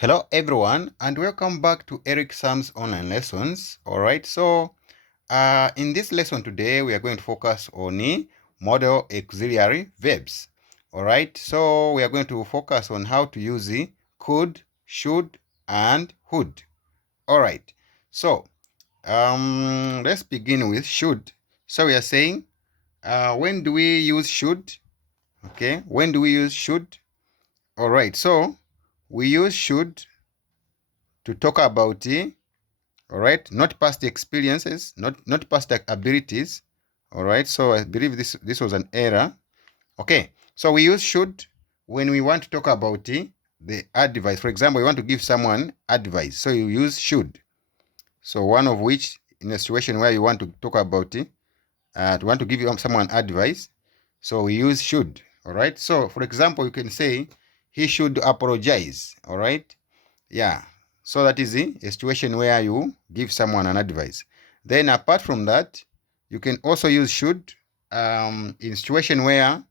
Hello everyone and welcome back to Eric Sam's online lessons. Alright, so in this lesson today we are going to focus on the modal auxiliary verbs. Alright, so we are going to focus on how to use the could, should and would. Alright, so let's begin with should. So we are saying when do we use should? Okay, when do we use should? Alright, so we use should to talk about all right, not past experiences, not past abilities. All right, so I believe this was an error. Okay, so we use should when we want to talk about the advice. For example, you want to give someone advice, so you use should. So one of which, in a situation where you want to talk about it, to want to give someone advice, so we use should. All right, so for example, you can say he should apologize. All right, yeah, so that is a situation where you give someone an advice. Then apart from that, you can also use should in situation where,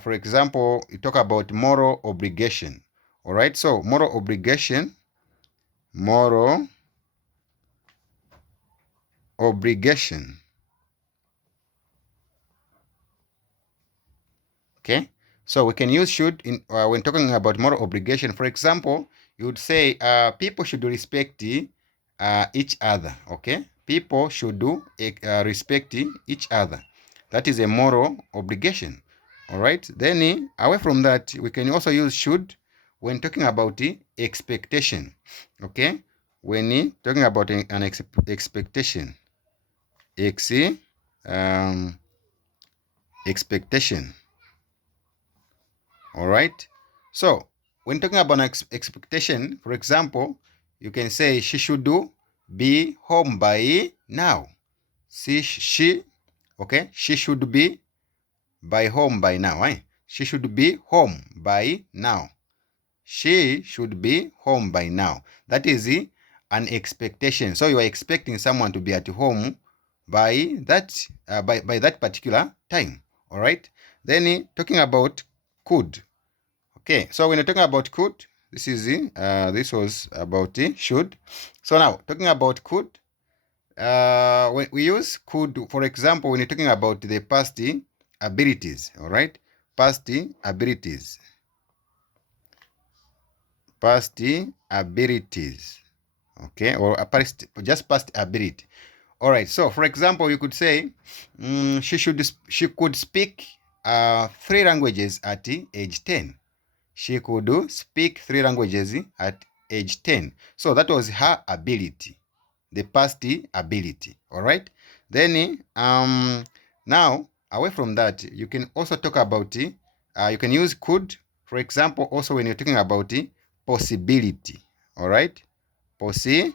for example, you talk about moral obligation. All right, so moral obligation, moral obligation. Okay, so we can use should in when talking about moral obligation. For example, you would say people should respect each other. Okay, people should do respect each other. That is a moral obligation. All right, then away from that, we can also use should when talking about expectation. Okay, when talking about an expectation, expectation. All right, so when talking about an expectation, for example, you can say she should be home by now. See, okay, she should be by home by now. She should be home by now. She should be home by now. That is an expectation. So you are expecting someone to be at home by that by that particular time. All right, then talking about could. Okay, so when you're talking about could, this is this was about should. So now talking about could, when we use could, for example, when you're talking about the past abilities. All right, past abilities, past abilities. Okay, or a past, just past ability. All right, so for example, you could say she could speak 3 languages at age 10. She could speak 3 languages at age 10. So that was her ability, the past ability. All right. Then now away from that, you can also talk about you can use could, for example, also when you're talking about possibility. All right, possibility.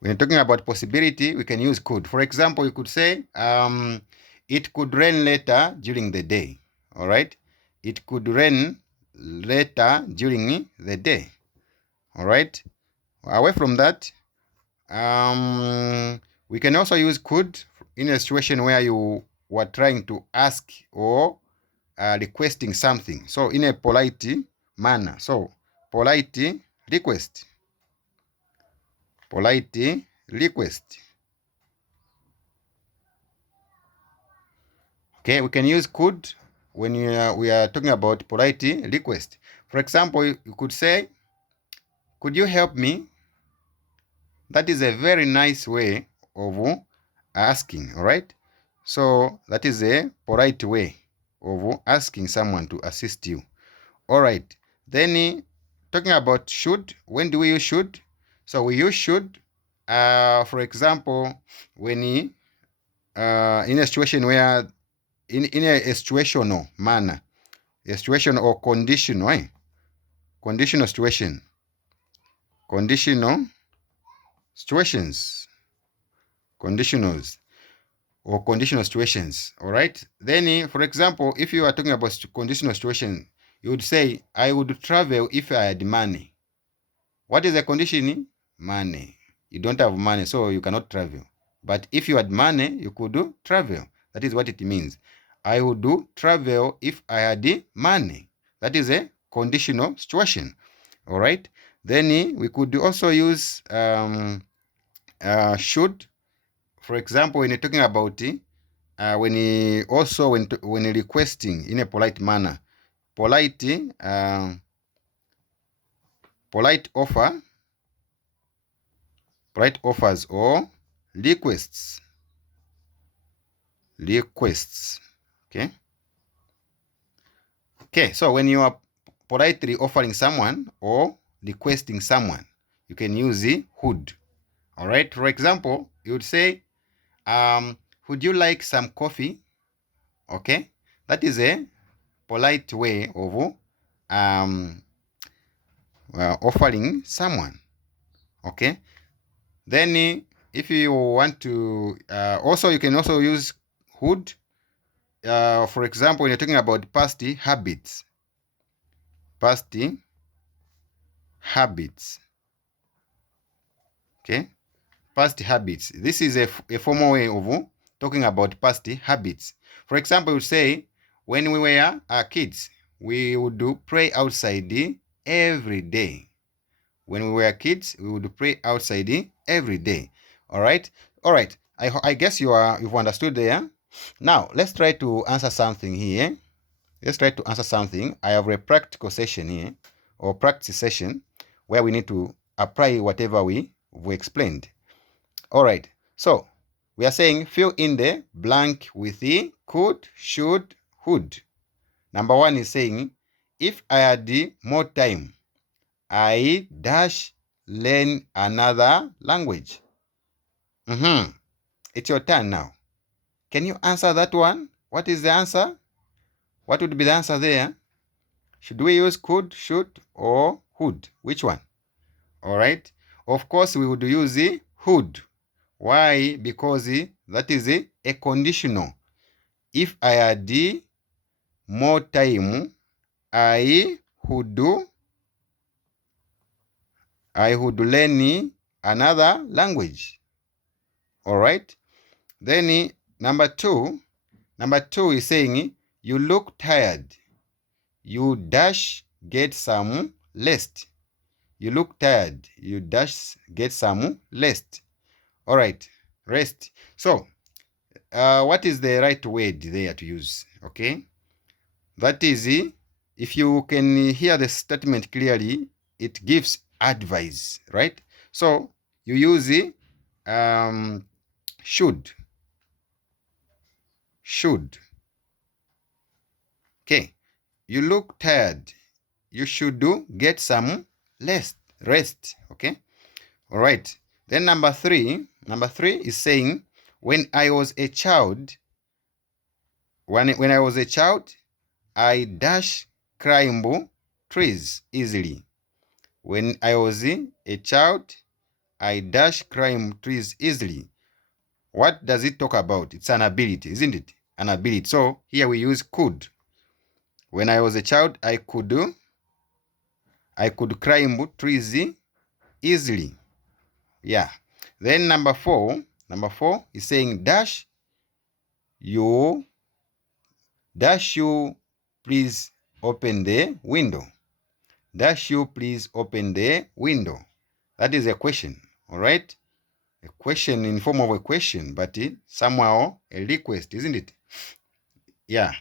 When you're talking about possibility, we can use could. For example, you could say it could rain later during the day. All right, it could rain later during the day. All right, away from that, we can also use could in a situation where you were trying to ask or requesting something, so in a polite manner. So polite request, polite request. Okay, we can use could when we are talking about polite request. For example, you could say, could you help me? That is a very nice way of asking. All right, so that is a polite way of asking someone to assist you. All right, then talking about should, when do we use should? So we use should for example, when in a situation where in a situational manner, a situation or conditional, conditional situation, conditional situations, conditionals or conditional situations. All right, then for example, if you are talking about conditional situation, you would say I would travel if I had money. What is the condition? Money. You don't have money, so you cannot travel. But if you had money, you could do travel. That is what it means. I would do travel if I had money. That is a conditional situation. All right. Then we could also use should. For example, when you're talking about when requesting in a polite manner, polite polite offers or requests. Okay, so when you are politely offering someone or requesting someone, you can use the would. All right. For example, you would say, would you like some coffee? Okay, that is a polite way of offering someone. Okay, then if you want to, also you can also use would. For example, when you're talking about past habits. Okay, past habits. This is a formal way of talking about past habits. For example, you say, when we were kids, we would play outside every day. When we were kids, we would play outside every day. All right. I guess you've understood there. Now let's try to answer something here. I have a practical session here, or practice session, where we need to apply whatever we explained. All right. So we are saying fill in the blank with the could, should, would. Number 1 is saying, if I had more time, I dash learn another language. It's your turn now. Can you answer that one? What is the answer? What would be the answer there? Should we use could, should, or would? Which one? All right. Of course, we would use the would. Why? Because that is a conditional. If I had more time, I would learn another language. All right. Then number two is saying, you look tired. You dash get some rest. You look tired. You dash get some rest. All right, rest. So, what is the right word there to use? Okay, that is, if you can hear the statement clearly, it gives advice, right? So you use should. Okay, you look tired. You should get some rest. Okay, all right. Then number three is saying, when I was a child, I dash climb trees easily. When I was a child, I dash climb trees easily. What does it talk about? It's an ability, isn't it? An ability. So here we use could. When I was a child, I could climb trees easily. Yeah. Then number four is saying, dash you please open the window. Dash you please open the window. That is a question. All right. A question in form of a question, but somehow a request, isn't it? Yeah,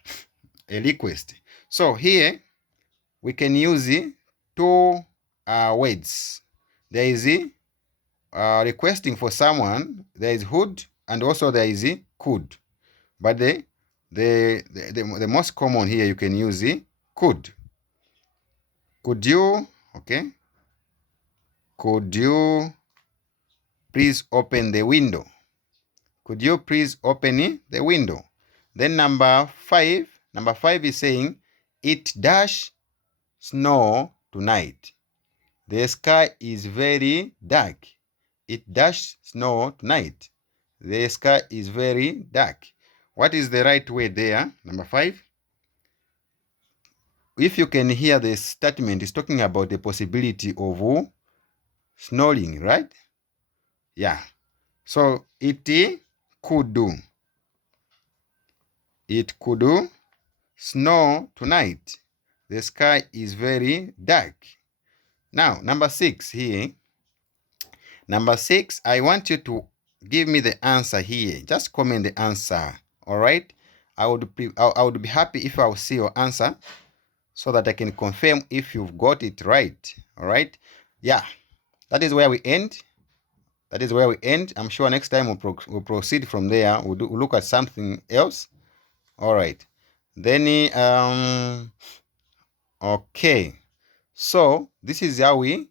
a request. So here we can use two words. There is requesting for someone. There is would, and also there is could. But the most common here, you can use could. Could you? Okay. Could you please open the window? Could you please open the window? Then number five is saying, it dash snow tonight. The sky is very dark. It dash snow tonight. The sky is very dark. What is the right way there? Number 5. If you can hear the statement, it's talking about the possibility of snowing, right? Yeah. So it could do. It could snow tonight. The sky is very dark. Now, number 6 here. Number 6, I want you to give me the answer here. Just comment the answer. All right. I would be happy if I will see your answer so that I can confirm if you've got it right. All right. Yeah. That is where we end. That is where we end. I'm sure next time we'll proceed from there. We'll look at something else. All right. Then okay. So this is how we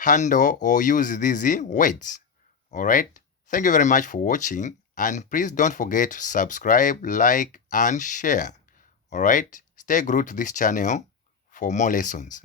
handle or use these words. All right. Thank you very much for watching, and please don't forget to subscribe, like, and share. All right. Stay glued to this channel for more lessons.